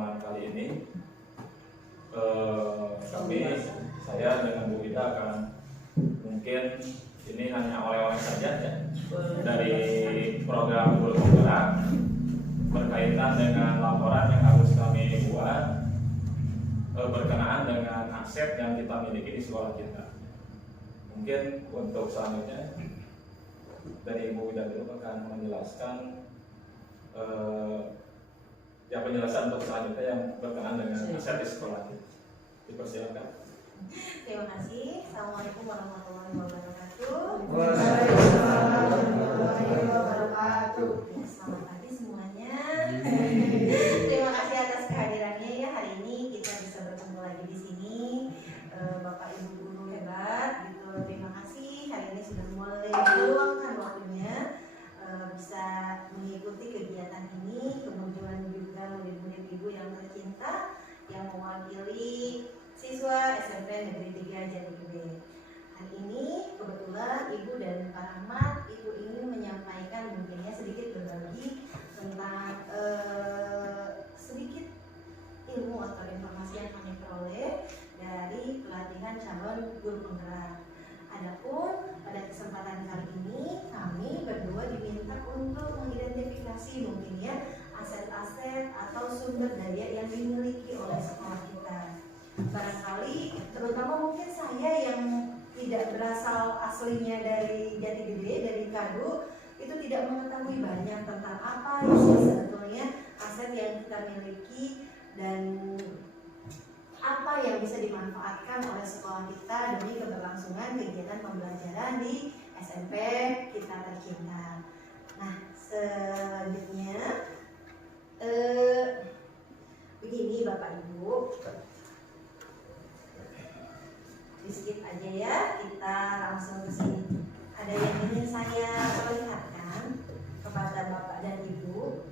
pertemuan kali ini. Saya dengan Bu Ida akan mungkin ini hanya oleh-oleh saja ya dari program guru penggerak berkaitan dengan laporan yang harus kami buat berkenaan dengan aset yang kita miliki di sekolah kita. Mungkin untuk selanjutnya dari Ibu Ida dulu akan menjelaskan penjelasan untuk selanjutnya yang berkenaan dengan aset di sekolah kita. Dipersilakan. Terima kasih. Assalamualaikum warahmatullahi wabarakatuh. Waalaikumsalam warahmatullahi wabarakatuh. Ya, selamat pagi semuanya. Terima kasih atas kehadirannya ya, hari ini kita bisa bertemu lagi di sini. Bapak Ibu guru hebat gitu. Terima kasih hari ini sudah mulai meluangkan waktunya bisa mengikuti kegiatan ini. Kemudian juga murid-murid ibu yang tercinta yang mewakili siswa SMP Negeri 3 Jati Gede. Hari ini kebetulan Ibu dan Pak Ahmad, Ibu ingin menyampaikan mungkinnya sedikit berbagi tentang sedikit ilmu atau informasi yang kami peroleh dari pelatihan calon guru penggerak. Adapun pada kesempatan kali ini kami berdua diminta untuk mengidentifikasi mungkinnya aset-aset atau sumber daya yang dimiliki oleh sekolah kita. Barangkali terutama mungkin saya yang tidak berasal aslinya dari Jati Gede, dari Kadu, itu tidak mengetahui banyak tentang apa sih sebetulnya aset yang kita miliki dan apa yang bisa dimanfaatkan oleh sekolah kita demi keberlangsungan kegiatan pembelajaran di SMP kita tercinta. Nah, selanjutnya begini Bapak Ibu, sedikit aja ya, kita langsung ke sini. Ada yang ingin saya perlihatkan kepada Bapak dan Ibu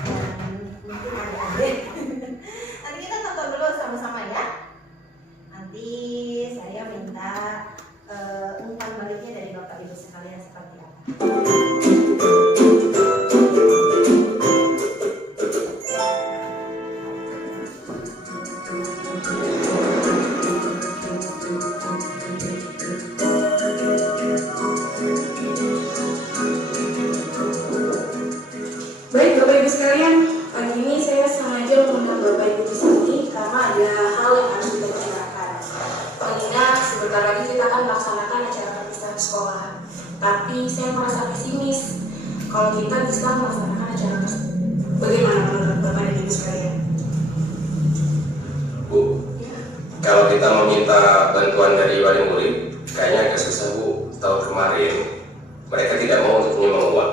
dan mungkin adik-adik. Nanti kita tonton dulu sama-sama ya. Nanti saya minta umpan baliknya dari Bapak Ibu sekalian seperti apa. Baik Bapak Ibu sekalian, pagi ini saya sengaja mengundang Bapak Ibu di sini karena ada hal yang harus kita bicarakan. Mengingat sebentar lagi kita akan melaksanakan acara perpisahan sekolah. Tapi saya merasa pesimis kalau kita bisa melaksanakan acara tersebut. Bagaimana menurut Bapak dan Ibu sekalian? Bu, kalau kita meminta bantuan dari wali murid, kayaknya agak susah Bu. Tahun kemarin mereka tidak mau untuk menyumbang uang.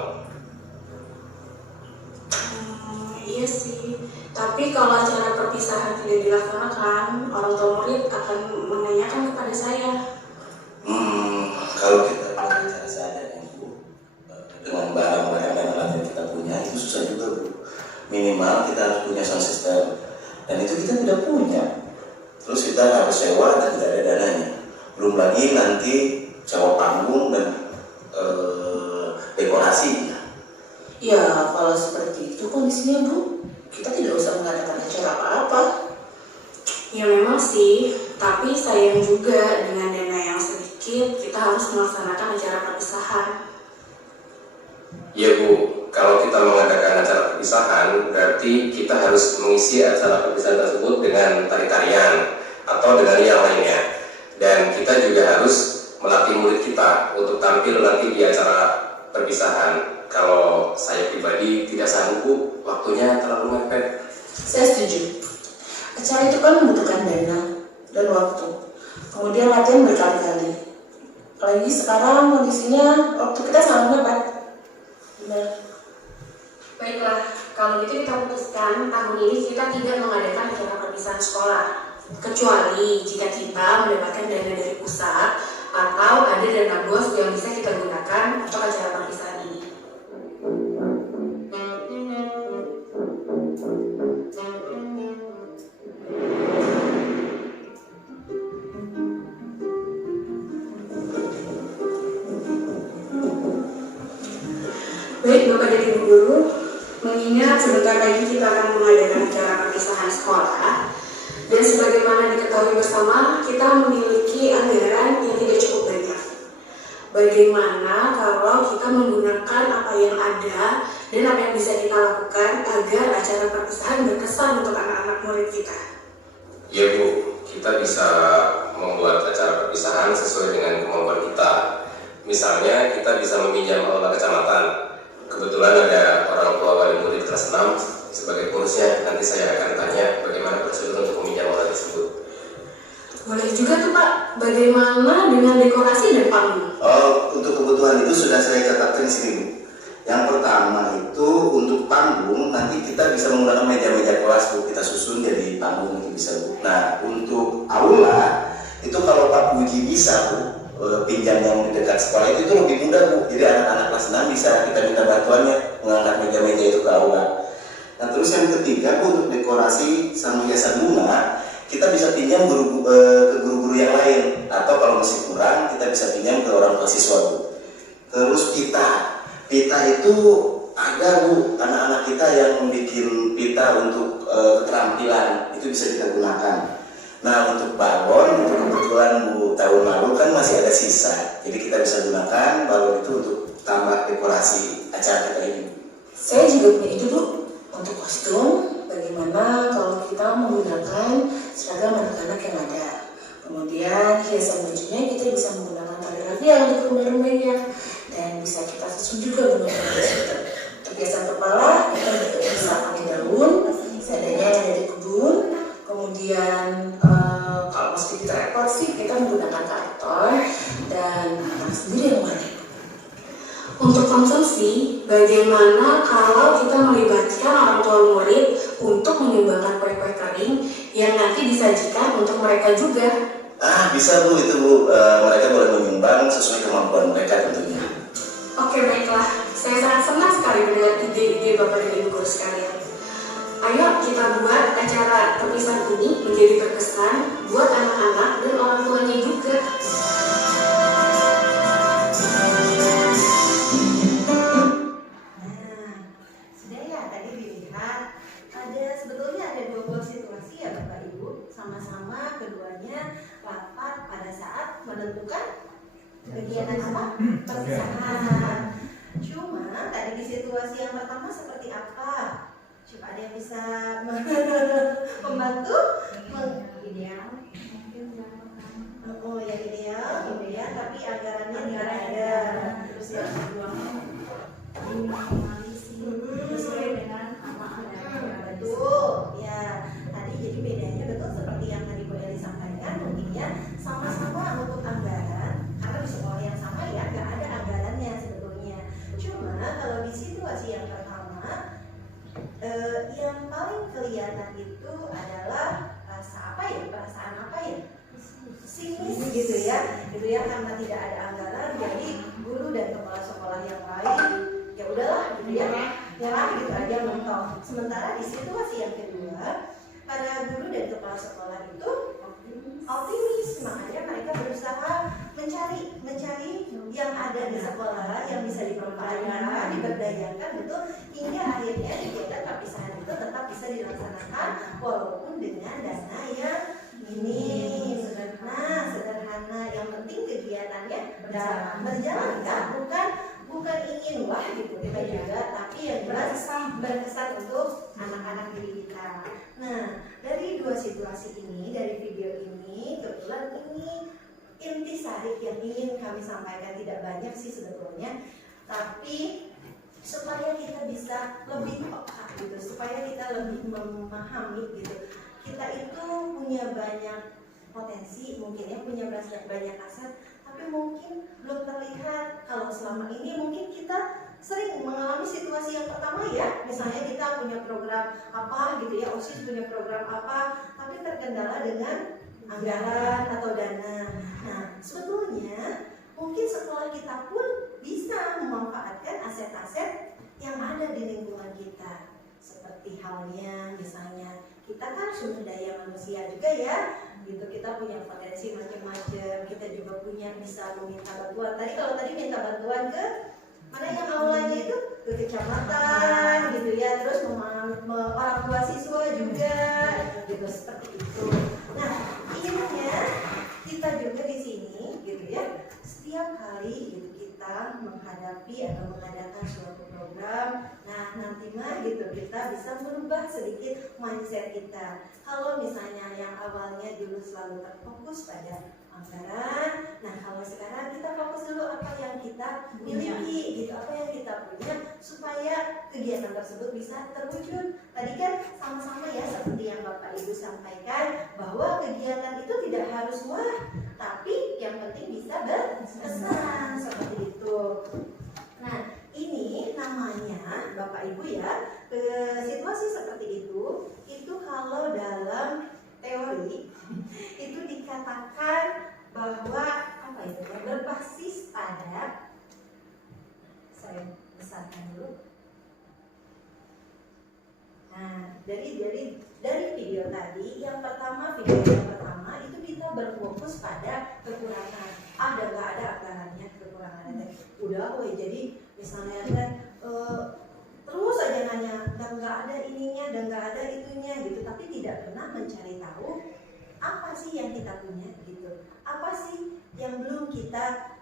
Iya sih, tapi kalau acara perpisahan tidak dilaksanakan, orang tua murid akan menanyakan kepada saya. Kalau kita buat acara seadanya Bu, dengan barang-barang dan alat yang kita punya, itu susah juga Bu. Minimal kita harus punya sound system, dan itu kita tidak punya. Terus kita harus sewa dan tidak ada dananya. Belum lagi nanti sewa panggung dan dekorasi. Ya, kalau seperti itu kondisinya Bu, kita tidak usah mengadakan acara apa-apa. Ya memang sih, tapi sayang juga dengan dana yang sedikit, kita harus melaksanakan acara perpisahan. Iya Bu, kalau kita mengadakan acara perpisahan, berarti kita harus mengisi acara perpisahan tersebut dengan tari-tarian atau dengan yang lainnya. Dan kita juga harus melatih murid kita untuk tampil nanti di acara perpisahan. Kalau saya pribadi tidak sanggup Bu, waktunya terlalu mepet. Saya setuju. Acara itu kan membutuhkan dana dan waktu. Kemudian latihan berkali-kali. Apalagi sekarang kondisinya waktu kita sangat mepet. Benar. Baiklah, kalau gitu kita putuskan tahun ini kita tidak mengadakan acara perpisahan sekolah. Kecuali jika kita mendapatkan dana dari pusat atau ada dana bos yang bisa kita gunakan untuk acara perpisahan ini. Baik Bapak dan Ibu Guru, mengingat sebentar lagi kita akan mengadakan acara perpisahan sebagaimana diketahui bersama, kita memiliki anggaran yang tidak cukup banyak. Bagaimana kalau kita menggunakan apa yang ada dan apa yang bisa kita lakukan agar acara perpisahan berkesan untuk anak-anak murid kita? Ya Bu, kita bisa membuat acara perpisahan sesuai dengan kemampuan kita. Misalnya kita bisa meminjam aula kecamatan. Kebetulan ada orang tua wali murid kelas 6 sebagai pengurusnya. Nanti saya akan tanya bagaimana prosedur untuk meminjam aula tersebut. Boleh juga tuh Pak, bagaimana dengan dekorasi dan panggung? Oh, untuk kebutuhan itu sudah saya catatkan di sini Bu. Yang pertama itu untuk panggung nanti kita bisa menggunakan meja-meja kelas Bu, kita susun jadi panggung itu bisa Bu. Nah untuk aula itu kalau Pak Puji bisa Bu, pinjam yang di dekat sekolah itu lebih mudah Bu. Jadi anak-anak kelas 6 bisa kita minta bantuannya mengangkat meja-meja itu ke aula. Nah terus yang ketiga Bu, untuk dekorasi sama hiasan bunga kita bisa pinjam ke guru-guru yang lain, atau kalau masih kurang kita bisa pinjam ke orang tua siswa Bu. Terus pita itu ada Bu, anak-anak kita yang bikin pita untuk keterampilan itu bisa kita gunakan. Nah untuk balon itu kebetulan Bu tahun lalu kan masih ada sisa, jadi kita bisa gunakan balon itu untuk tambah dekorasi acara kita ini. Saya juga punya ide Bu, untuk kostum bagaimana kalau kita menggunakan seragam anak-anak yang ada. Kemudian hiasan bajunya kita bisa menggunakan tali rafia untuk lumba-lumbanya dan bisa kita susun juga bentuknya. Untuk hiasan kepala kita juga bisa pakai daun, seadanya yang ada di kebun. Kemudian kalau mesti kita rekor sih kita menggunakan karton dan anak sendiri yang mana. Untuk konsumsi, bagaimana kalau kita melibatkan orang tua murid untuk menyumbangkan kue-kue kering yang nanti disajikan untuk mereka juga? Bisa Bu, itu Bu, mereka boleh menyumbang sesuai kemampuan mereka tentunya. Oke, baiklah. Saya sangat senang sekali mendengar ide-ide Bapak dan Ibu guru sekalian. Ayo kita buat acara perpisahan ini menjadi berkesan buat anak-anak dan orang tuanya juga. Sudah ya, tadi dilihat sebetulnya ada dua buah situasi ya Bapak Ibu. Sama-sama keduanya rapat pada saat menentukan kegiatan apa? Perpisahan. Cuma tadi di situasi yang pertama seperti apa? Coba ada yang bisa membantu? Ideal. Oh ya ideal, ya, tapi anggarannya tidak ada. Terus yang kedua sesuai dengan apa ada. Betul, ya. Tadi jadi bedanya betul seperti yang tadi Bu Eli sampaikan, mungkin ya sama-sama untuk anggaran, karena di sekolah yang sama ya nggak ada anggarannya sebetulnya. Cuma kalau di situasi yang pertama, yang paling kelihatan itu adalah perasaan apa ya? Sinis gitu ya, karena tidak ada anggaran, jadi guru dan kepala sekolah yang lain ya udahlah gitu ya, nyerah gitu aja mentok. Sementara di situasi yang kedua, para guru dan kepala sekolah itu optimis, makanya mereka berusaha mencari yang ada di sekolah yang bisa diperbanyak, diberdayakan betul, hingga akhirnya kegiatan perpisahan itu tetap bisa dilaksanakan walaupun dengan dana yang minim, sederhana. Yang penting kegiatannya berjalan kan, bukan ingin wah gitu kita juga, tapi yang berkesan untuk anak-anak didik kita. Nah, dari dua situasi ini, dari video ini, kebetulan ini intisari yang ingin kami sampaikan, tidak banyak sih sebetulnya, tapi supaya kita bisa lebih peka gitu, supaya kita lebih memahami gitu. Kita itu punya banyak potensi, mungkin ya punya banyak aset, tapi mungkin belum terlihat. Kalau selama ini mungkin kita sering mengalami situasi yang pertama ya, misalnya kita punya program apa gitu ya, OSIS punya program apa, tapi terkendala dengan anggaran atau dana. Nah, sebetulnya mungkin sekolah kita pun bisa memanfaatkan aset-aset yang ada di lingkungan kita. Seperti halnya misalnya kita kan sumber daya manusia juga ya, gitu, kita punya potensi macam-macam, kita juga punya bisa meminta bantuan. Kalau tadi minta bantuan ke mana yang aulanya itu, ke kecamatan gitu ya, terus orang tua siswa juga gitu, seperti itu. kita menghadapi atau mengadakan suatu program, nah nanti mah gitu kita bisa merubah sedikit mindset kita. Kalau misalnya yang awalnya dulu selalu terfokus pada anggaran, nah kalau sekarang kita fokus dulu apa yang kita miliki gitu, apa yang kita punya supaya kegiatan tersebut bisa terwujud. Tadi kan sama-sama ya seperti yang Bapak Ibu sampaikan bahwa kegiatan itu tidak harus wah, tapi yang penting bisa berkesan seperti itu. Nah ini namanya Bapak Ibu ya, situasi seperti itu kalau dalam teori itu dikatakan bahwa apa itu ya, berbasis pada, saya besarkan dulu. Nah dari video tadi yang pertama itu kita berfokus pada kekurangan. Ada nggak ada anggarannya, kekurangannya udah woi, jadi misalnya kan terus aja nanya dan nggak ada ininya dan nggak ada itunya gitu, tapi tidak pernah mencari tahu apa sih yang kita punya gitu, apa sih yang belum kita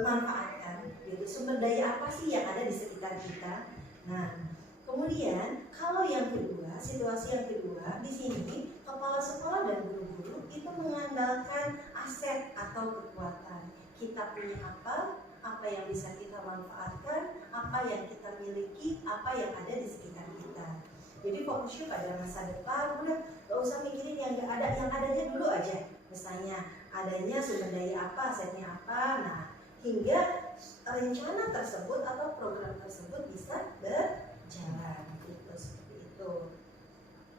manfaatkan gitu, sumber daya apa sih yang ada di sekitar kita. Nah kemudian kalau yang kedua, situasi yang kedua di sini kepala sekolah dan guru-guru itu mengandalkan aset atau kekuatan. Kita punya apa yang bisa kita manfaatkan, apa yang kita miliki, apa yang ada di sekitar kita. Jadi fokusnya pada masa depan, udah gak usah mikirin yang gak ada, yang adanya dulu aja. Misalnya adanya sumber daya apa, asetnya apa, nah hingga rencana tersebut atau program tersebut bisa berjalan gitu, seperti itu.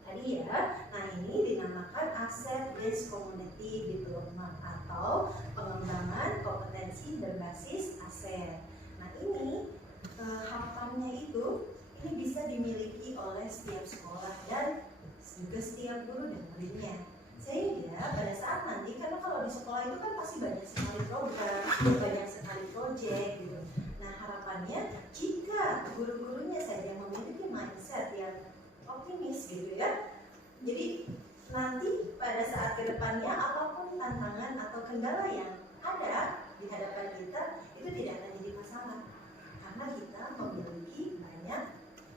Tadi ya, nah ini dinamakan asset based community development atau pengembangan kompetensi berbasis aset. Nah ini harapannya itu ini bisa dimiliki oleh setiap sekolah dan juga setiap guru dan muridnya. Sehingga pada saat nanti, karena kalau di sekolah itu kan pasti banyak sekali program, banyak sekali proyek gitu. Nah harapannya jika guru-gurunya saja memiliki mindset yang optimis gitu ya, jadi nanti pada saat kedepannya apapun tantangan atau kendala yang ada di hadapan kita itu tidak akan jadi masalah karena kita memiliki banyak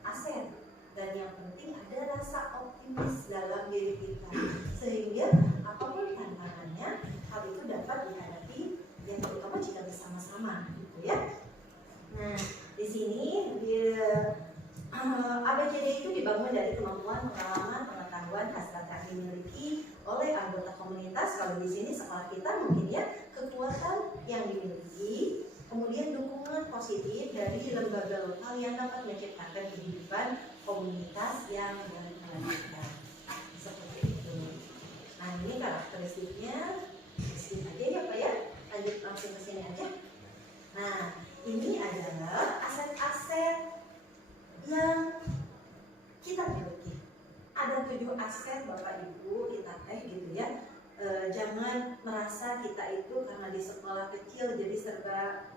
aset dan yang penting ada rasa optimis dalam diri kita sehingga apapun tantangannya hal itu dapat dihadapi yang terutama jika bersama-sama gitu ya. Nah di sini ABCD itu dibangun dari kemampuan, pengalaman, pengetahuan, hasrat yang dimiliki oleh anggota komunitas. Kalau di sini sekolah kita mungkin ya kekuatan yang dimiliki, kemudian dukungan positif dari lembaga lokal yang dapat menciptakan kehidupan komunitas yang berkelanjutan. Seperti itu. Nah ini karakteristiknya, sini aja ya Pak ya, lanjut langsung ke sini aja. Nah ini adalah aset-aset yang kita miliki. Ada 7 aset Bapak Ibu kita gitu ya. Jangan merasa kita itu karena di sekolah kecil jadi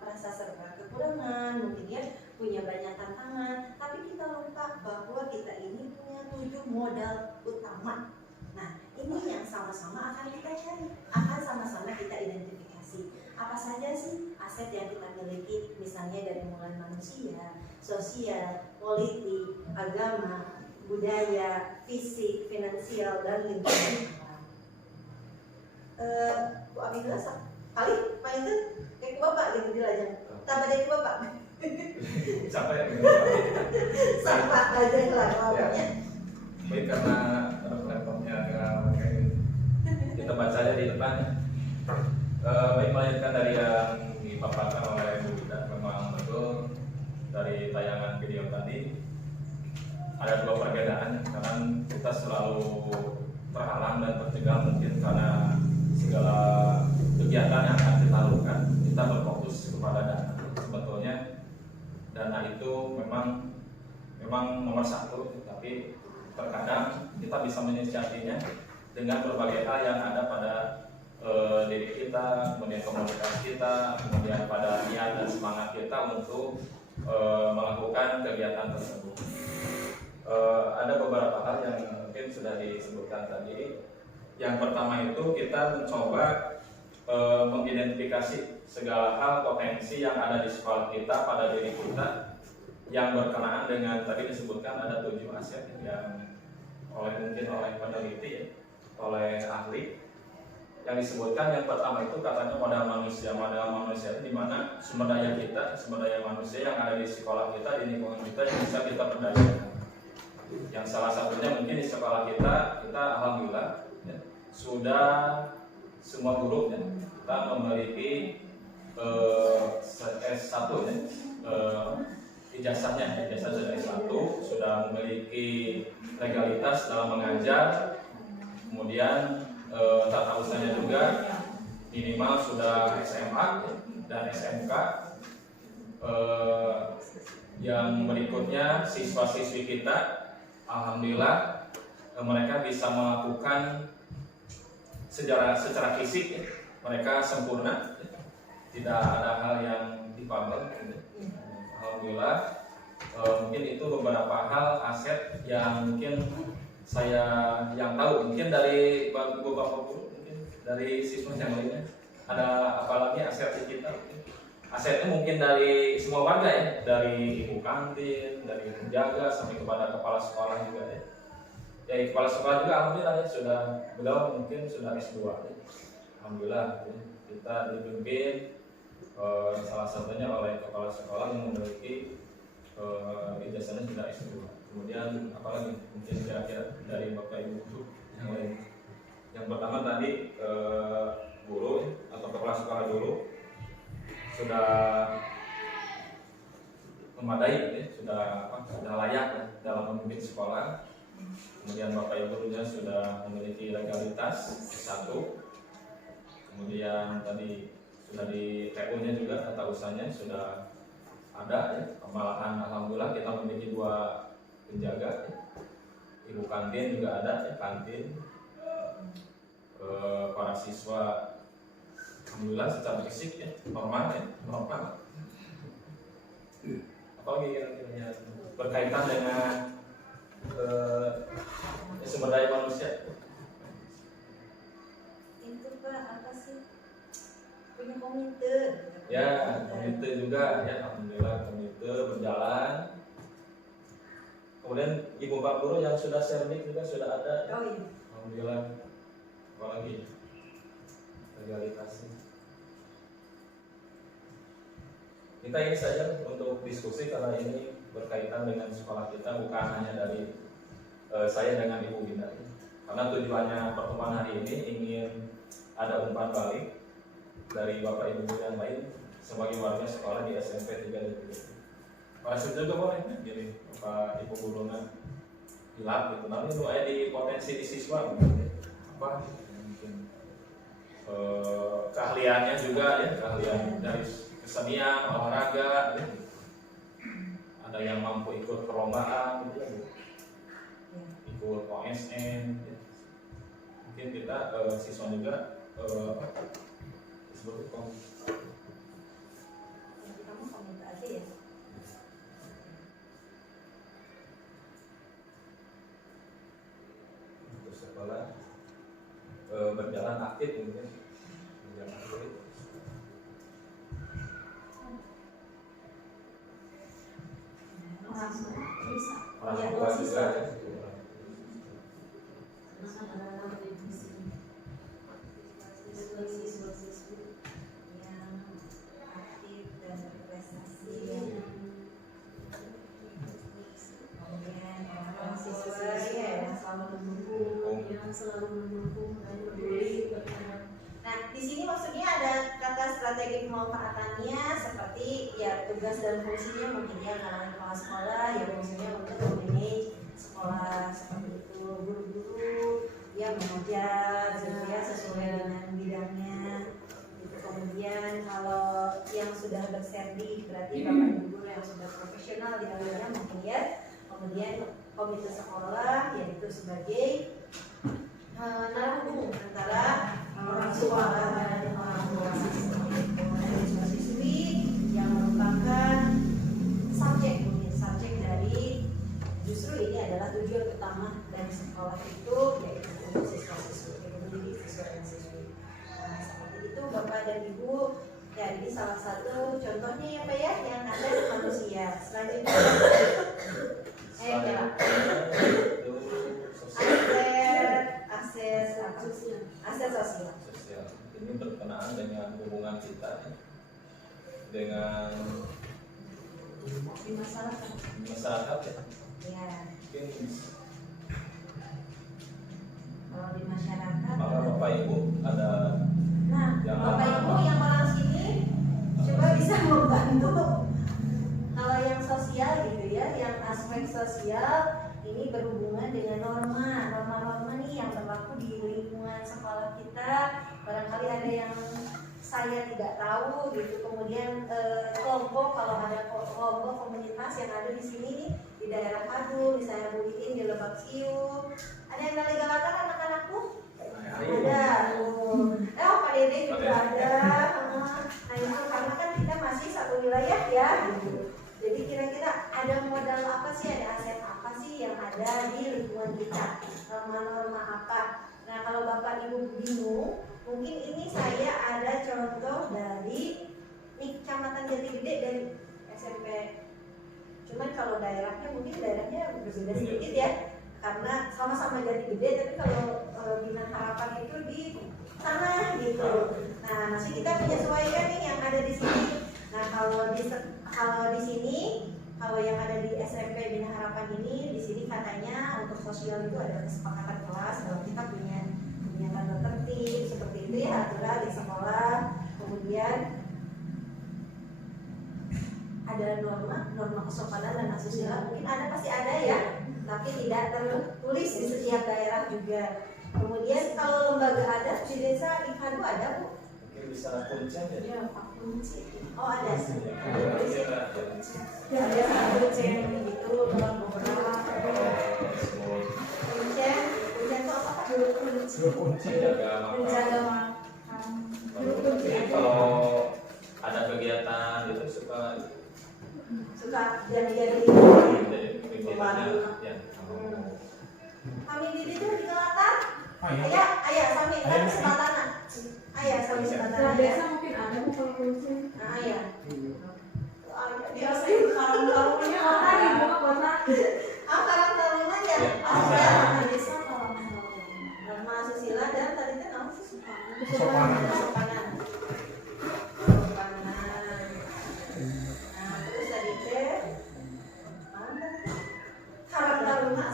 merasa serba kekurangan, mungkin ya punya banyak tantangan, tapi kita lupa bahwa kita ini punya 7 modal utama. Nah ini yang sama-sama akan kita cari, akan sama-sama kita identifikasi. Apa saja sih aset yang kita miliki, misalnya dari mulai manusia, sosial, politik, agama, budaya, fisik, finansial, dan lingkungan. Bu Abidullah kali main itu kayak bapak gitu dilajang tambah dari bapak Sampai sampah aja lah bapaknya. baik karena laptopnya kita baca aja di depan. Baik melanjutkan dari yang dipaparkan oleh Bu Ida, memang betul dari tayangan video tadi ada 2 perbedaan karena kita selalu terhalang dan tercegah mungkin karena segala kegiatan yang akan kita lakukan kita berfokus kepada dana. Sebetulnya dana itu memang nomor 1, tapi terkadang kita bisa menyiasatinya dengan berbagai hal yang ada pada diri kita, kemudian komunitas kita, kemudian pada niat dan semangat kita untuk melakukan kegiatan tersebut. Ada beberapa hal yang mungkin sudah disebutkan tadi. Yang pertama itu kita mencoba mengidentifikasi segala hal potensi yang ada di sekolah kita pada diri kita yang berkenaan dengan tadi disebutkan ada 7 aset yang mungkin oleh peneliti ya, oleh ahli yang disebutkan. Yang pertama itu katanya modal manusia di mana sumber daya manusia yang ada di sekolah kita, di lingkungan kita yang bisa kita berdayakan. Yang salah satunya mungkin di sekolah kita alhamdulillah ya, sudah semua guru ya, kita memiliki S1 ya, ijazah sudah S1, sudah memiliki legalitas dalam mengajar, kemudian tata usahanya juga minimal sudah SMA dan SMK. Yang berikutnya siswa-siswi kita alhamdulillah mereka bisa melakukan secara fisik ya, mereka sempurna ya, tidak ada hal yang difabel ya. Alhamdulillah mungkin itu beberapa hal aset yang mungkin saya yang tahu, mungkin dari bapak guru, mungkin dari siswa yang lainnya ada apa lagi aset kita. Asetnya mungkin dari semua warga ya, dari ibu kantin, dari penjaga sampai kepada kepala sekolah juga ya. Ya kepala sekolah juga alhamdulillah ya, sudah beliau mungkin sudah S2 ya. Alhamdulillah ya, kita dipimpin salah satunya oleh kepala sekolah yang memiliki ijazahnya sudah S2. Kemudian apalagi mungkin kira-kira dari bapak ibu guru yang lain. Yang pertama tadi guru ya, atau kepala sekolah dulu sudah memadai ya, sudah layak ya, dalam memimpin sekolah. Kemudian bapak ibu gurunya sudah memiliki legalitas S1. Kemudian tadi sudah di TU-nya juga tata usahanya sudah ada ya. Malahan alhamdulillah kita memiliki 2 penjaga ya. Ibu kantin juga ada ya, kantin. Para siswa alhamdulillah secara fisik ya normal. Apalagi kira-kira berkaitan dengan sumber daya manusia. Itu Pak, apa sih? Punya komite. Ya, komite juga ya, alhamdulillah komite berjalan. Kemudian ibu bapak guru yang sudah sermik juga sudah ada. Ya. Oh iya. Alhamdulillah. Apalagi legalitasnya. Kita ini saja untuk diskusi karena ini berkaitan dengan sekolah kita, bukan hanya dari saya dengan Ibu Winda. Karena tujuannya pertemuan hari ini ingin ada umpan balik dari Bapak Ibu yang lain sebagai warga sekolah di SMP 3 Negeri. Masuk juga boleh, jadi Bapak Ibu gurunya hilang gitu. Nanti itu ada di potensi di siswa, apa mungkin keahliannya juga ya, keahlian dari kesenian, olahraga, ya. Ada yang mampu ikut perlombaan, gitu, ya. Ikut OSN, ya. Mungkin kita siswa juga disebut Kamu komite aja ya. untuk sekolah berjalan aktif mungkin berjalan aktif. Orang tua juga ya. Siswa-siswi yang aktif dan berprestasi. Kemudian orang siswa ya yang selalu mendukung dan peduli. Nah, di sini maksudnya ada kata strategi pemanfaatannya seperti ya tugas dan fungsinya mungkin ya karena kepala sekolah ya fungsinya untuk memanage sekolah seperti itu, guru-guru yang mengajar ya sesuai dengan bidangnya. Gitu. Kemudian kalau yang sudah berserdi berarti bapak ibu guru yang sudah profesional di dalamnya mungkin ya. Kemudian komite sekolah yaitu sebagai narasum antara orang tua dan orang tua siswa-siswi yang merupakan subjek dari justru ini adalah tujuan utama dari sekolah itu yaitu untuk siswa-siswi, mendidik siswa dan siswi. Nah, seperti itu salah satu contohnya ya Pak ya, yang ada di manusia. Selanjutnya coba. Aset sosial. Ini berkenaan dengan hubungan kita dengan Di masyarakat. masyarakat ya. Ya, Mungkin kalau di masyarakat. maka Bapak Ibu ada Nah, yang Bapak Ibu yang orang sini coba bisa membantu. Kalau yang sosial gitu ya, yang aspek sosial ini berhubungan dengan norma-norma nih yang berlaku di lingkungan sekolah kita. Barangkali ada yang saya tidak tahu gitu. Kemudian kelompok, kalau ada kelompok komunitas yang ada di sini nih di daerah Kadu, di saya Buliin, di Lebak Siu. Ada yang dari Galatan anak-anakku? Ada. Pak Dede juga ada. Nah itu karena kan kita masih satu wilayah ya. Jadi kira-kira ada modal apa sih, ada aset apa sih yang ada di lingkungan kita, norma-norma apa. Nah kalau Bapak Ibu bingung, mungkin ini saya ada contoh dari Kecamatan Jati Gede dari SMP. Cuman kalau daerahnya mungkin daerahnya berbeda sedikit ya, karena sama-sama Jati Gede, tapi kalau Bina Harapan itu di sana gitu. Nah masih kita menyesuaikan nih yang ada di sini. Nah kalau di sini, kalau yang ada di SMP Bina Harapan ini, di sini katanya untuk sosial itu ada kesepakatan kelas, kalau kita punya tata tertib seperti itu ya, aturan di sekolah. Kemudian ada norma kesopanan dan asusila, mungkin ada, pasti ada ya, tapi tidak tertulis di setiap daerah juga. Kemudian kalau lembaga adat di desa di Kadu ada Bu? mungkin bisa kuncen ya. Ya, Pak Kunci. Oh ada. Ya, Ada Pak Kuncen gitu, dalam beberapa. Kuncen itu apa Pak? kunci jaga Menjaga makan. makan. Jadi kalau ada kegiatan gitu suka jadi kegiatannya ya. kami diri itu di Galatan. Ayah, kami kan Sebatana. Ayah, kami Sebatana. Desa mungkin ada Bu kalau kunci. Nah, ayah. Biasa karung-karungnya apa di bawah kota? Karang taruna ya. Asal desa norma susila dan tadi itu nama sopanan. Nah, terus tadi teh karang taruna.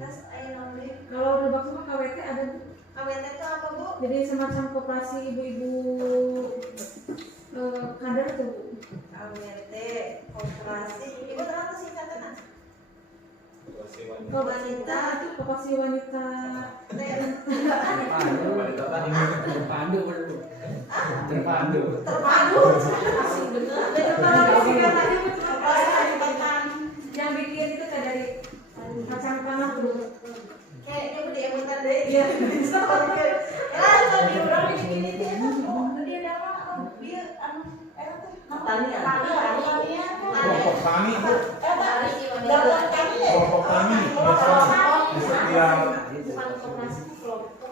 Terus Kalau Lebak semua KWT ada Bu. KWT itu apa Bu? Jadi semacam koperasi ibu-ibu kader tuh Bu. KWT, koperasi. Ibu tahu apa singkatannya? Wanita itu koperasi wanita. Wanita tadi. Terpadu. Asik bener. Kalau singkatannya Bu cuma yang bikin itu kayak dari kacang tanah tuh. Kayaknya udah emutan deh. Iya. Ya, kalau di orang ini dia dia apa? Dia tani. Kelompok tani Bu. Dapat tani ya? Kelompok tani di setiap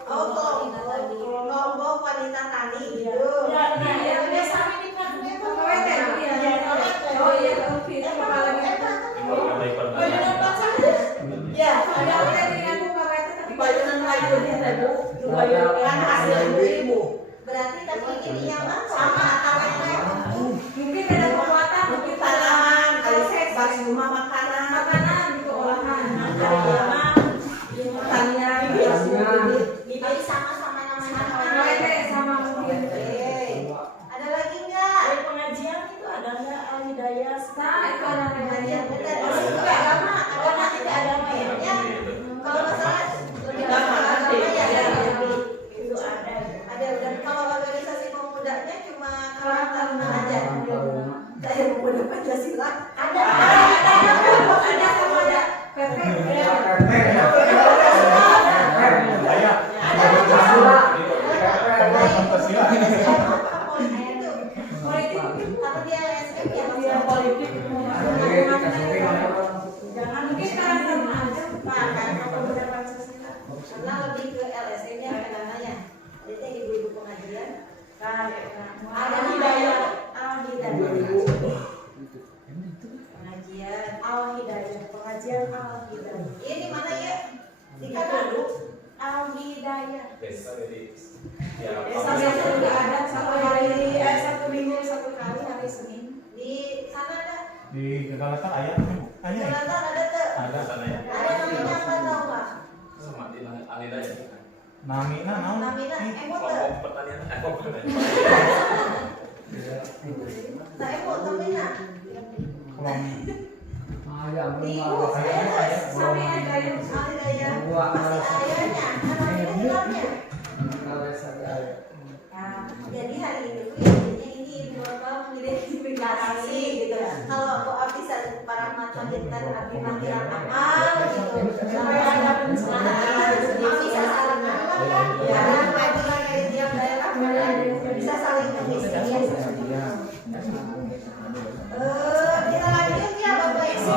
Oh, kelompok wanita tani gitu. Iya, udah sampai di KWT ya. Oh iya, oke. Kepala gitu. Ya, Ada yang dengan Bu KWT tapi bayangan lain ini Bu. Bayangan hasil ibu. Berarti tapi ini yang sama KWT. mungkin ada kekuatan mungkin Tanaman, bagi rumah makanan, gitu olahan. pertanian, jadi sama-sama namanya KWT sama mungkin. Ada lagi nggak? Pengajian itu ada nggak Al-Hidayah? Nah, itu ada Pengajian pengajian. benar. Kalau juga agama, ada nanti ke agama ya. Ya, kalau masalah lebih agama ya ada. Itu ada. Ada. Dan kalau organisasi pemudanya cuma Karang Taruna aja. Saya pemuda Pancasila. Ada sama ada. Tapi dia LSM ya, politik. Jangan mungkin sekarang sama aja. Karena lebih ke LSM nya namanya. Jadi ibu-ibu pengajian Ada hidayah. Pengajian Al-Hidayah, pengajian Al-Hidayah. ini di mana ya? Di Kanadu. Al-Hidayah. Desa jadi ya Desa biasa juga ada satu minggu satu kali hari Senin. Di sana ada. Di Galatan ayah. Selatan ada tuh. ada sana ya. Ada namanya apa tahu nggak? Sama di Alida ya. Namina naon? Namina emot tuh. Kelompok pertanian, pertanian. Nah emot namina. Di ibu saya sampai ada yang Al-Hidayah. Masih ayahnya. Namanya hilangnya. Nah, jadi hari ini tuh intinya ini Ibu Bapak mengidentifikasi gitu. Kalau aku bisa para matrahitan Abi Matiran amal gitu. Supaya ada pencerahan, bisa saling amal kan? Karena majulah dari tiap daerah bisa saling mengisi. Kita lanjut ya Bapak Ibu.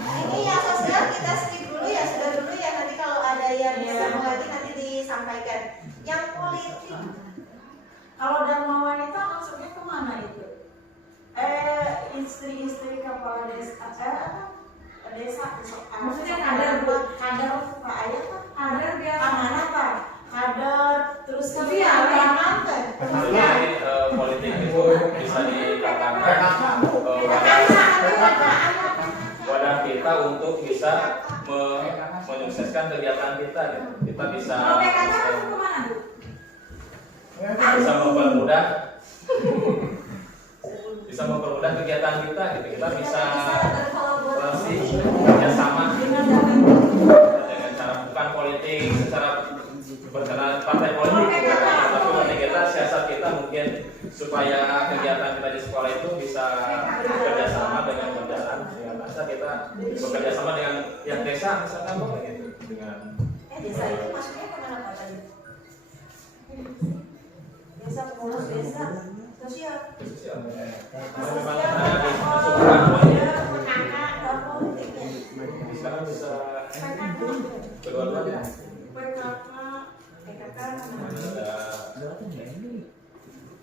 Ini yang sosial kita skip dulu ya, sudah dulu ya. Nanti kalau ada yang bisa mengerti nanti disampaikan. Yang politik. Kalau Dharma Wanita maksudnya kemana itu? Istri-istri kepala desa, desa. Maksudnya kader Pak Ayah Pak? Kader biar amanah Pak? Kader terus tapi ya amanah. Sebenarnya politik itu bisa dikatakan wadah kita untuk bisa menyukseskan kegiatan kita. Kita bisa mempermudah kegiatan kita gitu. Kita bisa berkolaborasi kerjasama dengan cara bukan politik secara berkenaan partai politik, tapi politik kita siasat kita mungkin supaya kegiatan kita di sekolah itu bisa bekerjasama dengan berjalan dengan masa kita bekerjasama dengan yang desa misalkan gitu dengan desa itu maksudnya kemana Pak tadi? Desa pengurus desa sosial. Sekarang bisa kedua-duanya.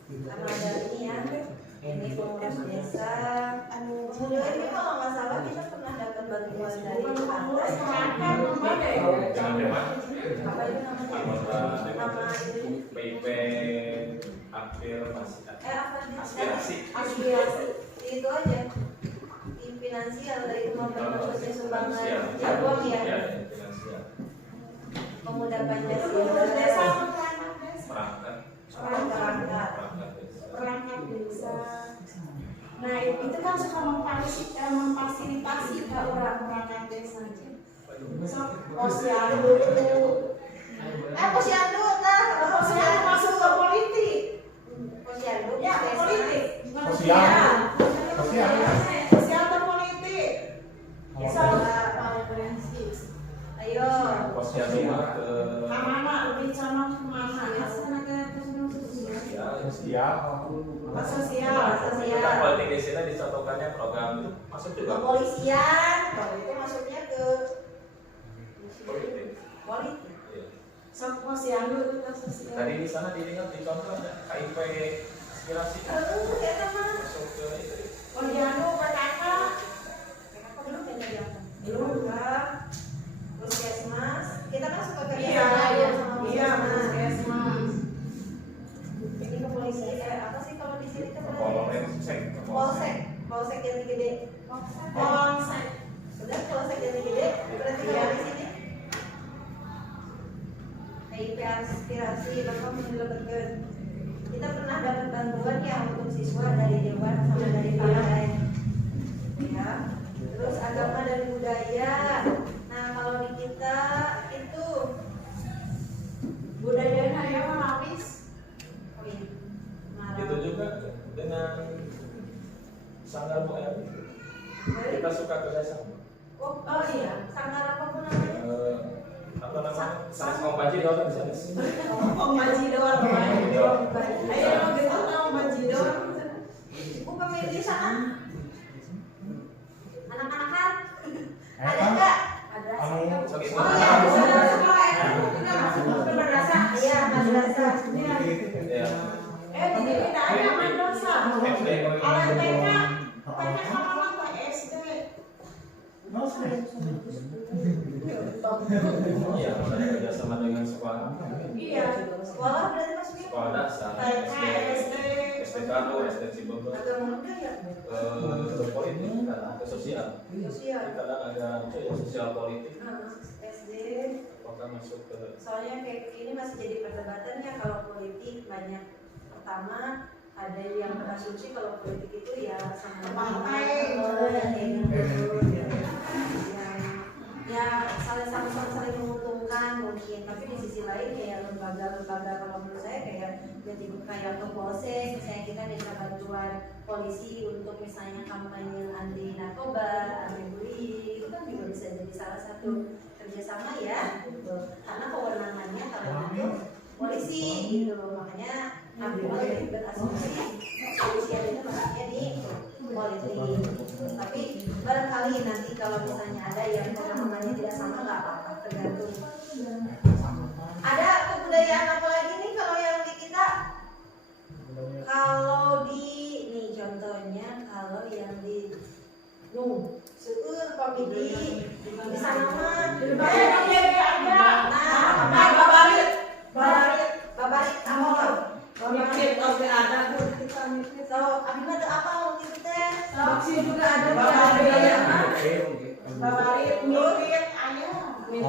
Sama ada ini ya, ini pengurus desa. Sebelum ini kalau nggak salah kita pernah dapat bantuan dari partai. Jangan dewan. Apa itu namanya? Nama itu PIP aspirasi. aspirasi. Itu aja. Tim finansial dari kemampuan khususnya sumbangan jagoan ya. Finansial. Pemuda Pancasila. Desa perangkat desa. Nah itu kan suka memfasilitasi ke orang perangkat desa. Posyandu. Posyandu nah, Posyandu masuk ke politik. Posyandu Ya politik. Posyandu politik. Ayo. Posyandu ke Kemana? Lebih condong kemana? Sosial. Kita politik di sini dicontohkannya program itu masuk juga Kepolisian, kalau itu masuknya ke politik. politik. Posyandu itu kan sosial. Tadi di sana diingat di contoh ada KIP aspirasi Ya teman. masuk ke itu. Posyandu PKK. Belum ya yang Belum kan? Puskesmas. Kita kan suka kerja Iya, sama puskesmas. Ini kepolisian apa sih kalau di sini Polsek yang gede. Polsek. Sudah polsek yang gede. Berarti kalau di sini KIP aspirasi Bapak menyebutkan kita pernah dapat bantuan ya untuk siswa dari Dewan sama dari partai. Ya. Terus agama dan budaya. Nah kalau di kita itu Budayanya ya habis. oh iya. Itu juga dengan sanggar Moewi. Kita suka kerjasama. Oh iya, sanggar apa pun namanya? Apa namanya? Sanes Kombaji doang di sana. Kombaji doang. Ayo gitu tahu Kombaji doang. Ibu pemilik di sana? Anak-anak kan? Ada Kan? nggak? Ada. Oh iya, di sana sekolah itu juga masuk ke madrasah. Iya, madrasah. Ini Iya, kerja sama dengan sekolah. Iya. Sekolah berarti maksudnya? Sekolah dasar, SD. STK, SD Cibubur, Agama muda ya? ke politik, ke sosial. Sosial. Kadang ada ya, sosial politik. SD. Apakah masuk ke Soalnya kayak ini masih jadi perdebatan ya kalau politik banyak. Pertama ada yang berasumsi kalau politik itu ya sama Partai. Ya saling menguntungkan mungkin, tapi di sisi lain kayak lembaga-lembaga kalau menurut saya kayak Polsek, misalnya kita minta bantuan polisi untuk misalnya kampanye anti narkoba, anti bullying, itu kan juga bisa jadi salah satu kerjasama ya, gitu. Karena kewenangannya kalau itu polisi gitu, makanya boleh berasumsi polisi itu maksudnya di politik. Tapi barangkali nanti kalau misalnya ada yang pemahamannya tidak sama nggak apa-apa, tergantung. Ada kebudayaan apa lagi nih kalau yang di kita? Kalau di nih contohnya kalau yang di seueur pamidi di sana mah babarit mikir kalau ada so abi mah teu apa mungkin teh baksi juga ada babarit mikir aya mikir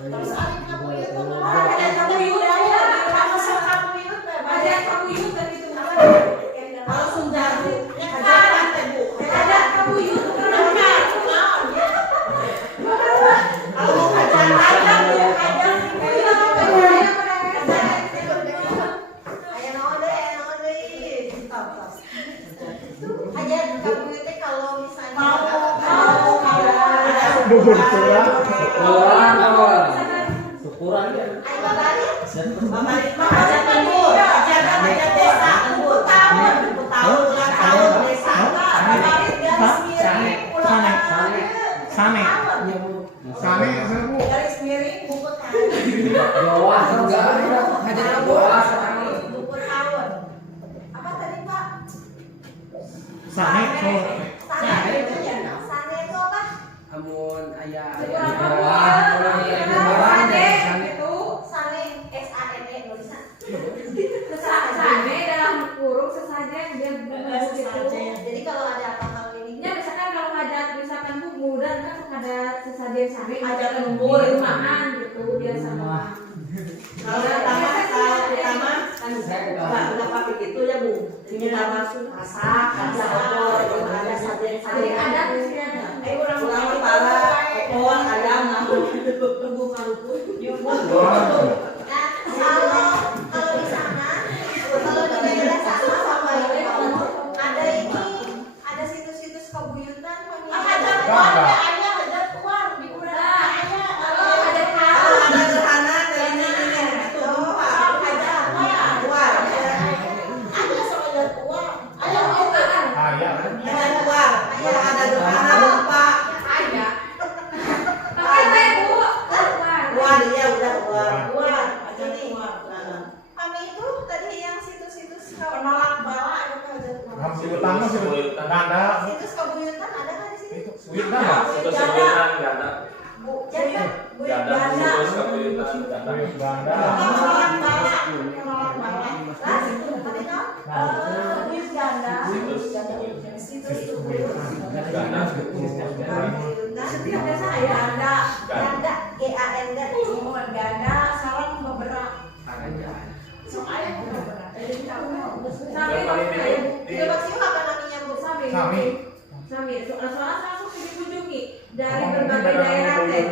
terus ari kamu itu ada kamu yuk aya kamu kamu yuk ada kamu yuk dan itu kalau sundar ada tebu ada kamu yuk kalau syukuran ya. Garis miring buku tahun. Bawah enggak ada hajar bawah. Buku tahun. Apa tadi Pak? Sane Sane itu apa? Amun aya di Sane itu sane SANE tulisan. Sane dalam kurung sesajen dia sesajen. Jadi kalau ada apa-apa ini Ya misalkan kalau hajat misalkan bu muda kan ada sesajen sane hajat lembur makan gitu biasa mah. Kalau pertama kan udah pakai gitu ya Bu. Minta masuk masak, ada opor, ada sajen. Ada di sini ada. Kurang kepala, opor, ayam, tunggu kalupun. Nah, kalau di sana, kalau di daerah sana sama ada ini, ada situs-situs kebuyutan. Ada uang, ada uang di Urang. Ada gerhana dari ini. Situs kebuyutan ada kan di sini? situs kebuyutan nggak ada? Jadi Nggak ada situs kebuyutan nggak ada. Setiap desa ya ada ganda, GANDA, ganda, salam beberapa. Soalnya beberapa. Tidak maksudnya apa namanya Bu? Sami, soalnya langsung dikunjungi dari berbagai daerah teh.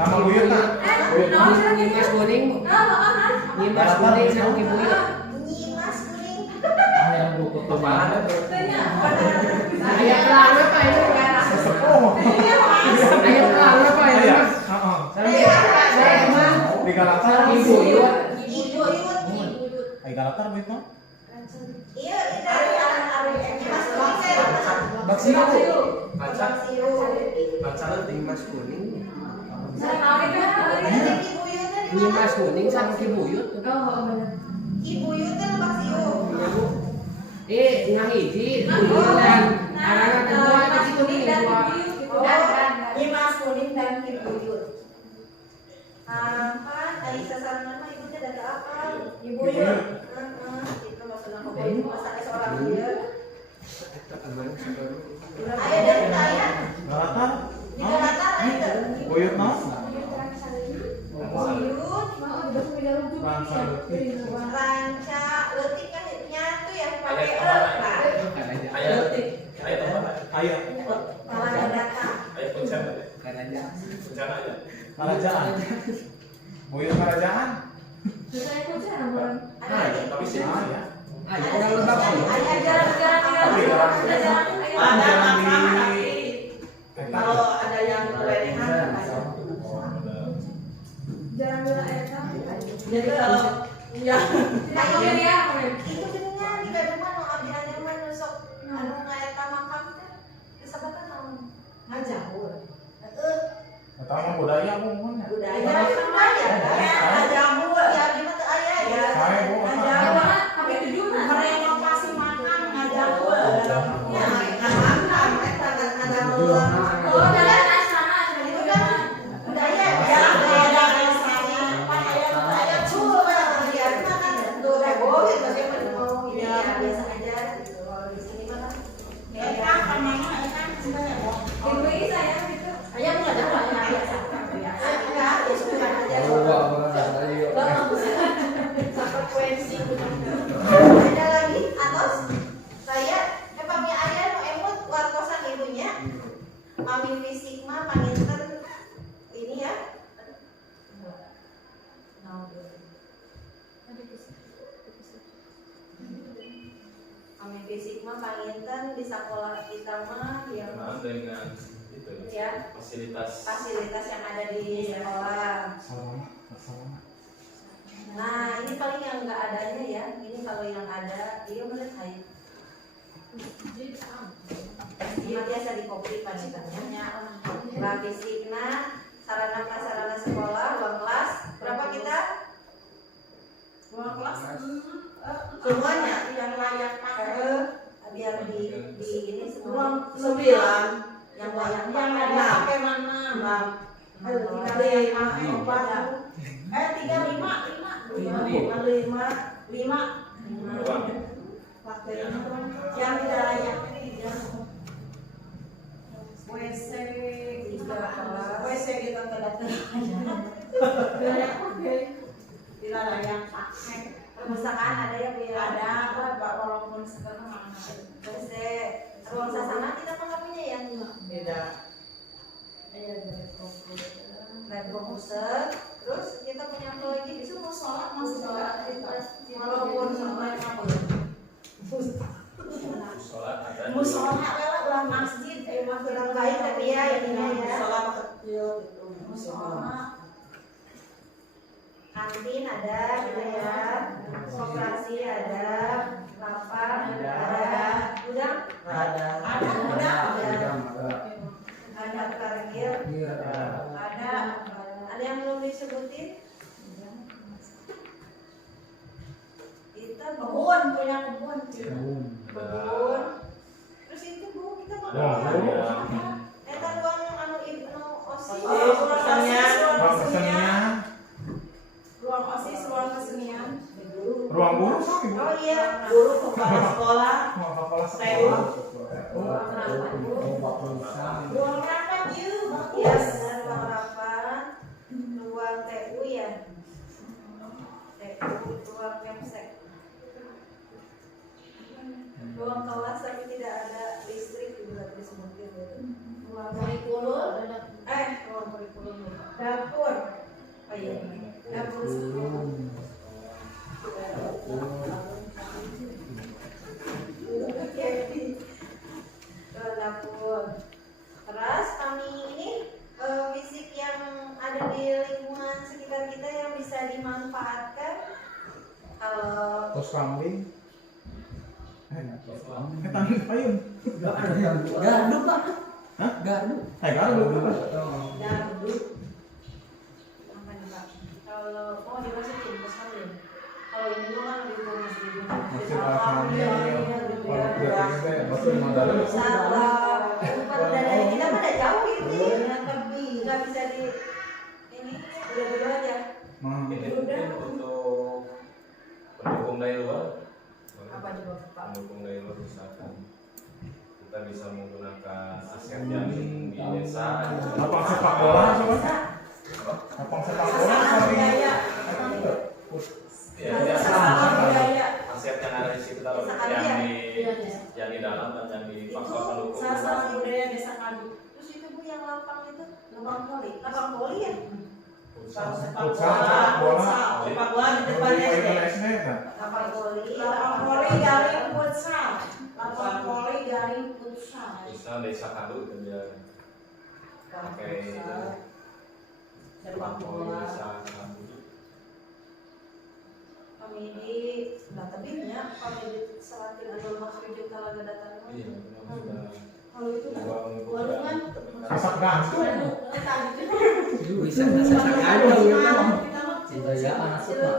Nama buyutna. Nyimas kuning. Nyimas kuning sama ibu ya. Nyimas kuning. Yang buku Kepala tuh. Ayam lama Pak ini. Ayam lama Pak ini. Di Galakar Ibu ya. Di Galakar buyutna. Iya, dari Nyimas kuning saya. Baksiu. Kaca. Baksiu. Mas kuning. Ini Mas kuning sama Ki Buyut. Oh, benar. Ki Buyut kan Pak Siu. Yang hiji Buyut dan anak kedua ada Ki kuning dua. Ini Mas kuning dan Ki Buyut. Kan Aisyah Sarana ibu teh ada apa? Ki Buyut. Itu maksudnya pokoknya masaknya seorang dia. Ayah dari ayah. Galatar. Di Galatar ada. Buyut no? Buyut. Ranca leutik. Ranca leutik kan nyatu ya pakai Ayah tempat. Ayah. Malah data. Ayah kuncen. Kuncen aja. Kerajaan. Buyut kerajaan. Tapi sih. Ayah. Orang lebak sih. Ada makam kalau ada yang kelebihan Jarang bila eta. jadi kalau ya Ayo dia. itu dengan di Bandungan mau abdi anu mah nusuk anu ngaeta makam teh disebutna naon ngajahur Eta mah budaya umumnya. budaya ngajahur ya di mah teu aya ya Sae Bu. ngajahur Sampai tujuan. merenovasi makam ngajahur ya makam eta ngajahur Oh, dari asrama itu kan budaya ya budaya asli budaya cool ya itu kan tuh rebo gitu sih mau ini ya biasa aja gitu kalau di sini mah ya kamana kan sebenarnya Ini saya gitu. ayam nggak ada apa ya biasa enggak ya sudah aja frekuensi ada lagi atos saya punya ayah nu emut wartosan ibunya Mami fisik mah panginten ini ya. Mami fisik mah panginten di sekolah kita mah yang Dengan itu ya fasilitas yang ada di sekolah. Nah ini paling yang nggak adanya ya. Ini kalau yang ada dia menurut saya. Ini biasa di kopi panitannya. Lah fisikna, sarana prasarana sekolah, ruang kelas, berapa kita? Ruang kelas. Semuanya Yang layak pakai. biar di ini semua. Ruang 9 yang layak Yang pakai. layak pakai mana? 5 pakai yang tidak layak WC WC kita tidak layak pakai. tidak layak pakai. Perpustakaan ada ya Bu ya? Ada Pak walaupun sederhana. WC ruang sasana kita kan nggak punya ya? Beda. Lab komputer. Terus kita punya apa lagi? Itu mau sholat masuk sholat walaupun sholat apa? sholat ada. Musola ulah masjid mah kurang baik tapi ya ini ya. Musola kecil gitu. Musola. Kantin ada gitu ya. Koperasi ada, lapar ada, gudang ada, ada parkir ada yang belum disebutin. Kita kebun, punya kebun. Terus itu Bu, kita mau eta ruang anu ibnu osis. Ruang OSIS, ruang kesenian. Ruang guru sama Ibu. Oh iya, guru kepala sekolah. Ruang kepala sekolah. Ruang rapat yuk. Iya, benar ruang rapat. Ruang TU ya. TU, ruang kemsek. Ruang kelas tapi tidak ada listrik juga disebutin. Ruang kurikulum. Ruang kurikulum. Dapur. Oh iya. Dapur sekolah. Dapur. Terus kami ini fisik yang ada di lingkungan sekitar kita yang bisa dimanfaatkan. Kalau Tos kambing. Kita payung. Gaduh Pak. Hah? Gardu. Gardu. Gardu. Apa nih Pak? Kalau dimasukin ke salin. Kalau ini mah kan lebih bonus gitu. Masih masih modalnya. Sabar. Dari kita mah udah jauh ini. Nggak bisa di ini dulu aja. Ini mungkin untuk pendukung dari luar. Apa coba Pak? Pendukung dari luar misalkan kita bisa menggunakan aset yang di desa. Lapang sepak bola coba. Lapang sepak bola Budaya. Ya, aset yang ada di situ taruh yang di dalam dan yang di faktor pendukung. Sasana budaya desa Kadu. Terus itu Bu yang lapang itu lapang poli ya? Sepak bola di depan SD. Lapang poli garing futsal. Lapang poli garing futsal. Misal desa Kadu itu dia pakai Sepak bola. desa Kadu. Kami di tebingnya kami di Selatin atau Maksudnya Talaga datang. Iya, sudah. Kalau itu warungan sepak gantung. Bisa sasakan gitu. Budaya anak suka.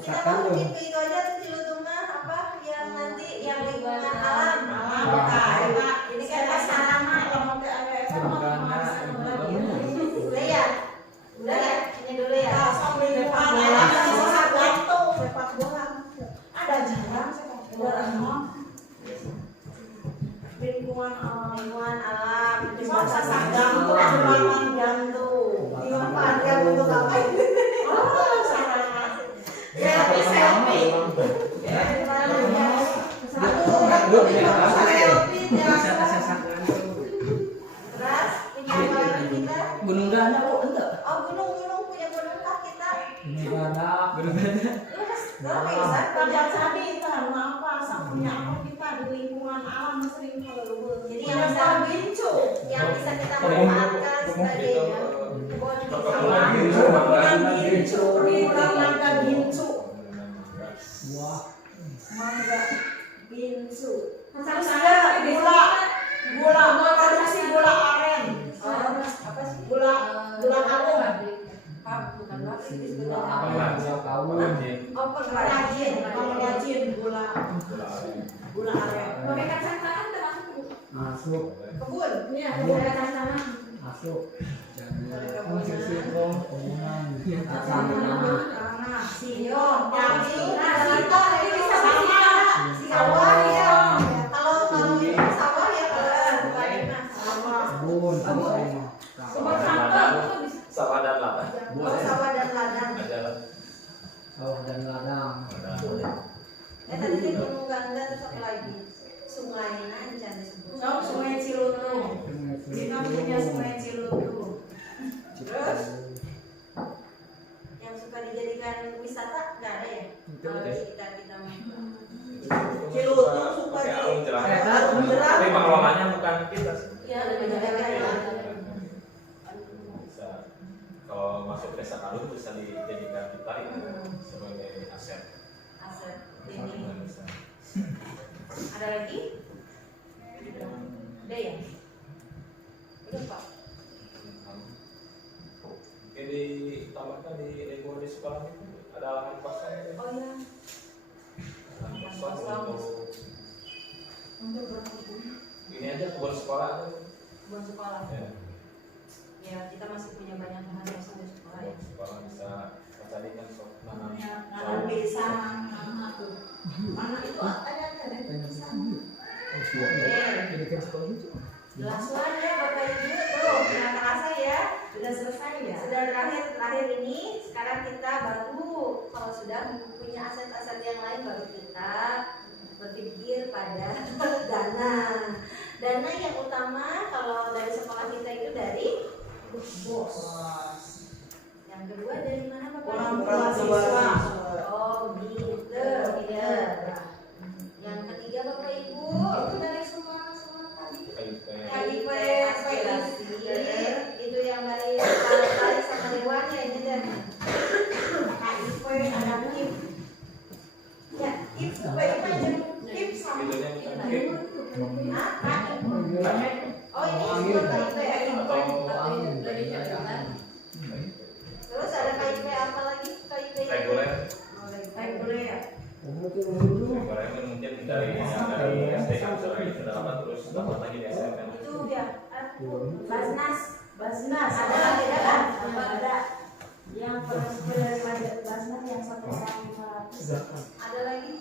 Kita mau mungkin ke itu aja Cilutung mah apa yang nanti yang lingkungan alam. Ini kan asrama kalau mau ada udah ya? Udah ya? Ini dulu ya. sampai depan sepak bola. Ada jarang sepak bola. Lingkungan alam di sasakan gantung, gantung. Di mana untuk apa ini? Oh, salah. Selfie. Ya, di mana ya? Satu, selfie ya. Terus ini apa lagi kita? Gunung Gana kok ente? Oh gunung punya gunung kah kita? Gunung Gana. Gak bisa. Kerja tadi itu apa? Punya apa kita di lingkungan alam sering kalau Jadi yang bisa yang bisa kita manfaatkan sebagai Perkebunan gincu. perkebunan mangga gincu. Wah. Mangga gincu. Terus ada gula produksi gula aren. apa sih? Gula kalung. Bukan lagi pengrajin gula aren. Pakai kacang Masuk. kebun. Iya, ada kacang. Masuk. Sinyong, sawah ya. Kalau itu sawah ya Sawah dan ladang. sawah dan ladang. Sawah dan ladang. Tadi di Gunung Gangga terus apa lagi? Sungai Nanjan disebut. Sungai Cilutung. Kita punya Sungai Cilutung. Terus yang suka dijadikan wisata nggak ada ya? Kalau di sekitar kita Cilutung suka Pakai di aum jeram. jeram. Tapi pengelolanya bukan kita sih. ya ada Bisa kalau masuk desa Kadu bisa dijadikan kita itu sebagai aset. aset ini. Bisa. Ada lagi? Ada ya? Udah Pak. Mungkin ditambahkan di lingkungan di sekolah itu ada lahan kosong gitu. Oh ya. Lahan kosong untuk ini aja kebun sekolah aja. Buat sekolah. Ya, Ya kita masih punya banyak lahan kosong di sekolah ya. kebun sekolah bisa kita carikan nanam Nanam pisang, nanam tuh. Mana itu ada Jelas ya Bapak Ibu tuh nggak terasa ya sudah selesai ya. sudah terakhir ini. Sekarang kita baru kalau sudah punya aset-aset yang lain baru kita berpikir pada dana yang utama kalau dari sekolah kita itu dari Bos. yang kedua dari mana Bapak Orang Ibu? tua siswa. Oh gitu ya. Yang ketiga Bapak Ibu itu dari semua tadi KIP aspirasi itu yang dari tadi sama dewannya ini dan KIP ada KIP ya KIP KIP sama Itunya bukan KIP. oh ini Barangnya kan mungkin dari SD kan sudah dapat terus dapat lagi di SMP. Itu ya Basnas ada lagi kan? Ada yang Basnas yang 1.500 ada lagi.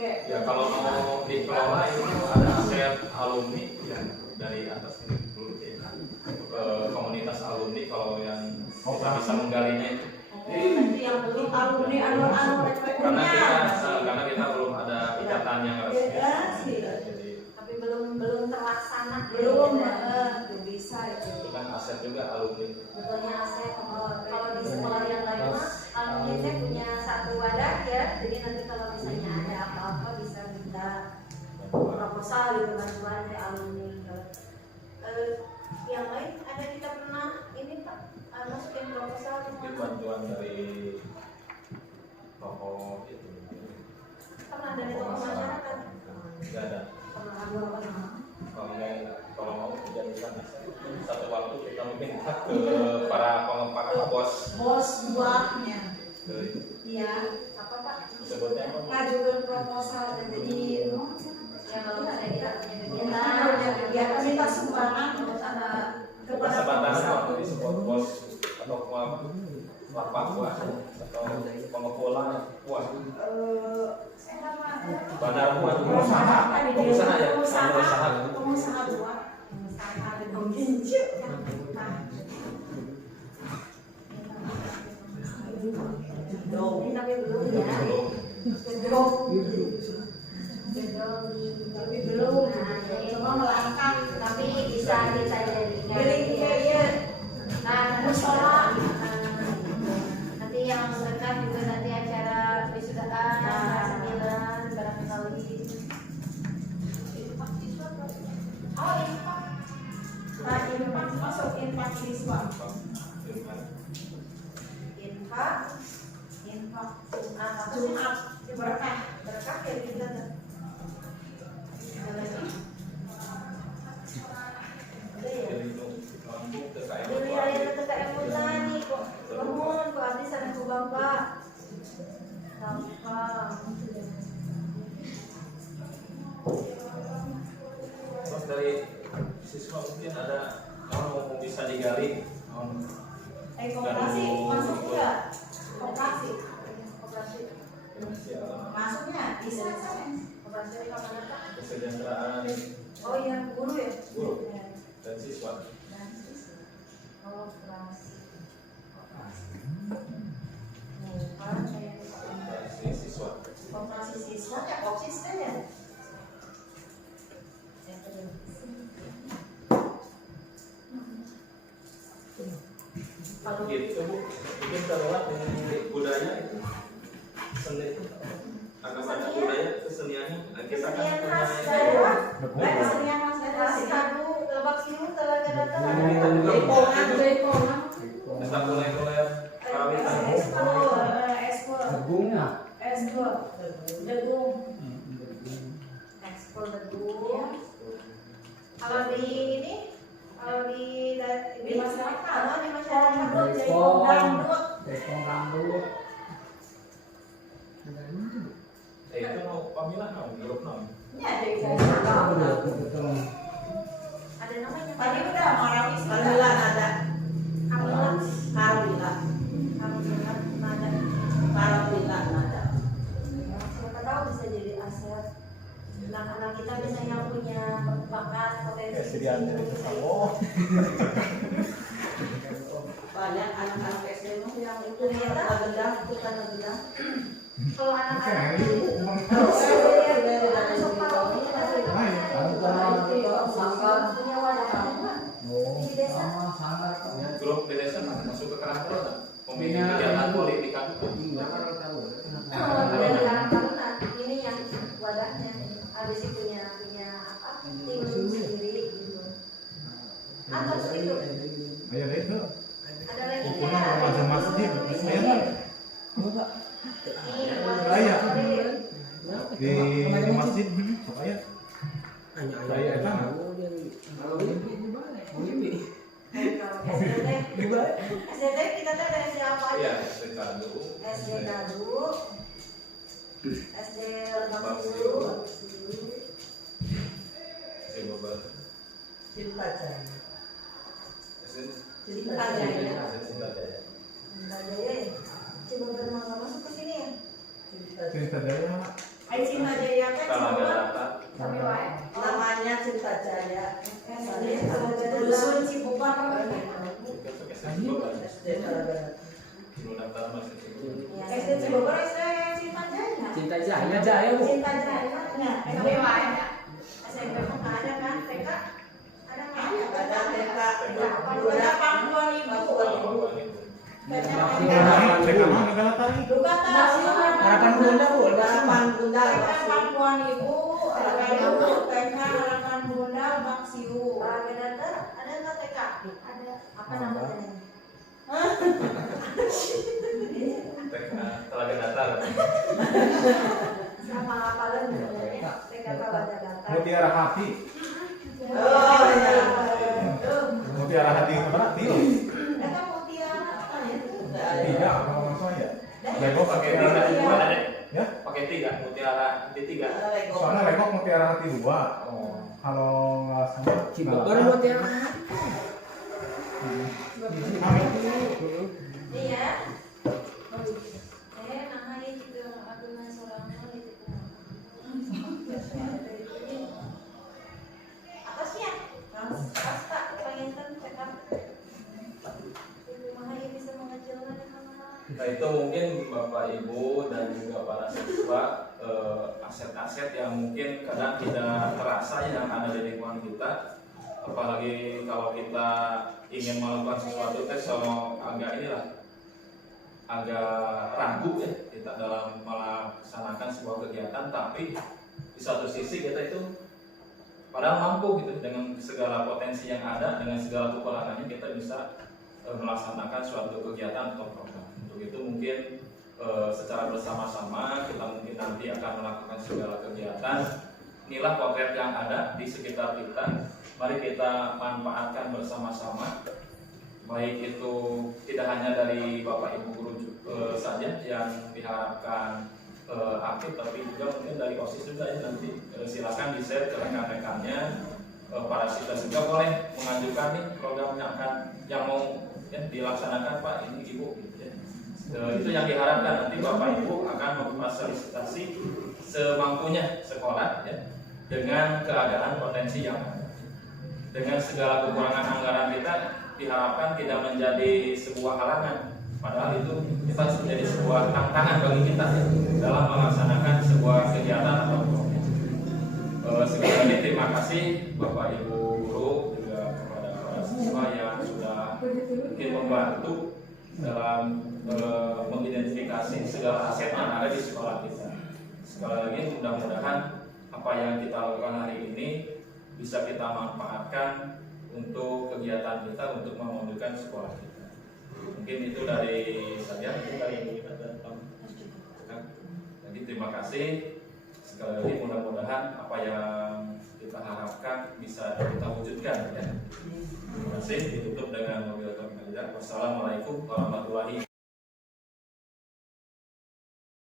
Ya kalau mau dikelola itu ada aset alumni yang dari atas ini dulu ya. Komunitas alumni kalau yang kita bisa menggalinya itu. Nanti yang belum alumni Karena kita belum ada ikatan yang resmi. tapi belum terlaksana belum bisa itu. Itu kan aset juga alumni. Betulnya aset. Kalau di sekolah yang lain mah alumni teh punya satu wadah ya, jadi nanti kalau misalnya ada apa-apa bisa minta proposal gitu bantuan dari alumni. Yang lain ada kita pernah ini Pak masukin proposal Mungkin kemana? bantuan dari tokoh itu. Pernah dari tokoh masyarakat? Tidak ada. Kalau mau dijadikan satu waktu kita minta ke para bos buahnya Iya, apa Pak? sebutnya apa? ngajukan proposal dan jadi Ya kalau misalnya kita punya kita minta sumbangan kepada Kesempatan waktu disebut bos atau lapak buah atau pengepulauan buah bandar buah pengusaha ya pengusaha buah pengginjil tapi belum ya. tapi belum coba melangkah Tapi bisa jadikan ya. Nah, musola nanti yang dekat juga nanti acara wisudaan sembilan barangkali. Oh infak nah infak masuk infak siswa infak Jumat berkah Ya kita tuh. Ada lagi? Ada ya? Ini ayah TKM Mutani kok. Mohon kok abdi sana ku Bapak. Gampang. Terus dari siswa mungkin ada mau bisa digali koperasi masuk juga koperasi masuknya bisa Operasi apa mana Pak? kesejahteraan Oh iya, guru ya? guru dan siswa. Operasi. Operasi siswa. Operasi siswa ya, oksisten ya? Kalau gitu Bu, mungkin terlewat dengan budaya itu seni itu agak banyak budaya keseniannya kita kan Kesenian punya khas ini. daerah. kesenian mas Khas Kadu, Lebak Siru, Telaga Datar. Kita juga Jaipongan kita mulai karawitan. ekspor degung Ekspor degung. Kalau di ini, kalau di masyarakat, di masyarakat Jaipong dangdut. Itu mau pamilan grup ya Jaipong Ada namanya. tadi udah marawis Alhamdulillah ada. Alhamdulillah. Alhamdulillah. Alhamdulillah, nada. Alhamdulillah ada. Siapa tahu bisa jadi aset. Anak-anak kita misalnya punya bakat potensi. Banyak anak-anak SD yang itu Ternyata bedah, bukan bedah. kalau anak-anak punya wadah di desa. grup di desa masuk ke Karangtaruna memiliki kegiatan politik kan. Ada di Karangtaruna ini yang wadahnya. Habis itu punya apa? Tim sendiri gitu. Atau itu Ayo deh itu. ada lagi Pokoknya kalau ada masjid, saya kan Raya. di masjid supaya saya kan SDT kita tuh ada siapa Iya, aja? SD Kadu. SD Kadu, SD Lebak Bulus. Cinta Jaya. Cinta Jaya. Cinta Jaya. Cibober mah nggak masuk ke sini ya? Cinta Jaya. Cinta Jaya kan Cibober. Tapi wae. Namanya Cinta Jaya. Dusun Cibober. SD Talaga. SD Cibober, SD Cinta Jaya. Cinta Jaya Jaya Bu. Cinta Jaya. Nah, tapi wae. SMP mah nggak ada kan? TK ada nggak? Ada TK. Udah Pangkuan Ibu. Harapan Bunda Bu, Harapan Bunda. Pangkuan Ibu, Harapan Bunda, Baksiu. Ada nggak TK? Ada. Apa namanya? Telaga Datar. Sama hafalan namanya? TK Telaga Datar. Mutiara Hati. Oh iya. Mutiara Hati itu mana? Tio. Ada mutiara apa ya? Tiga kalau nggak salah ya. Lego Pakai Mutiara Hati tiga, 2. ada deh. Ya? Pakai 3, Mutiara Hati 3. Soalnya Lego Mutiara Hati 2. Oh. Kalau nggak salah. Cibober Mutiara Hati. Iya. Nama itu aku seorang itu. Apa sih ya? Pasta pengen cekap. Itu mah bisa mengecilkan Nah itu mungkin Bapak Ibu dan juga para siswa aset-aset yang mungkin kadang tidak terasa yang ada di lingkungan kita, apalagi kalau kita ingin melakukan sesuatu agak ragu ya kita dalam melaksanakan sebuah kegiatan, tapi di satu sisi kita itu padahal mampu gitu dengan segala potensi yang ada, dengan segala kekurangannya kita bisa melaksanakan suatu kegiatan atau program. Untuk itu mungkin secara bersama-sama kita mungkin nanti akan melakukan segala kegiatan. Inilah potret yang ada di sekitar kita. Mari kita manfaatkan bersama-sama. Baik itu tidak hanya dari Bapak Ibu Guru saja yang diharapkan aktif, tapi juga mungkin dari OSIS juga ya nanti. Silakan di-share ke rekan-rekannya. Para siswa juga boleh mengajukan nih program yang mau ya, dilaksanakan Pak, ini Ibu gitu ya. Itu yang diharapkan nanti Bapak Ibu akan memfasilitasi semampunya sekolah ya, dengan keadaan potensi yang ada. Dengan segala kekurangan anggaran kita diharapkan tidak menjadi sebuah halangan, padahal itu kita menjadi sebuah tantangan bagi kita ya, dalam melaksanakan sebuah kegiatan atau program. Sekali lagi terima kasih Bapak Ibu Guru juga kepada para siswa yang sudah mungkin membantu dalam mengidentifikasi segala aset yang ada di sekolah kita. Sekali lagi mudah-mudahan apa yang kita lakukan hari ini bisa kita manfaatkan untuk kegiatan kita untuk memajukan sekolah kita. Mungkin itu dari saya, itu dari jadi terima kasih. Sekali lagi mudah-mudahan apa yang kita harapkan bisa kita wujudkan ya. Terima kasih. Ditutup dengan wabillahi taufiq. Wassalamualaikum warahmatullahi wabarakatuh.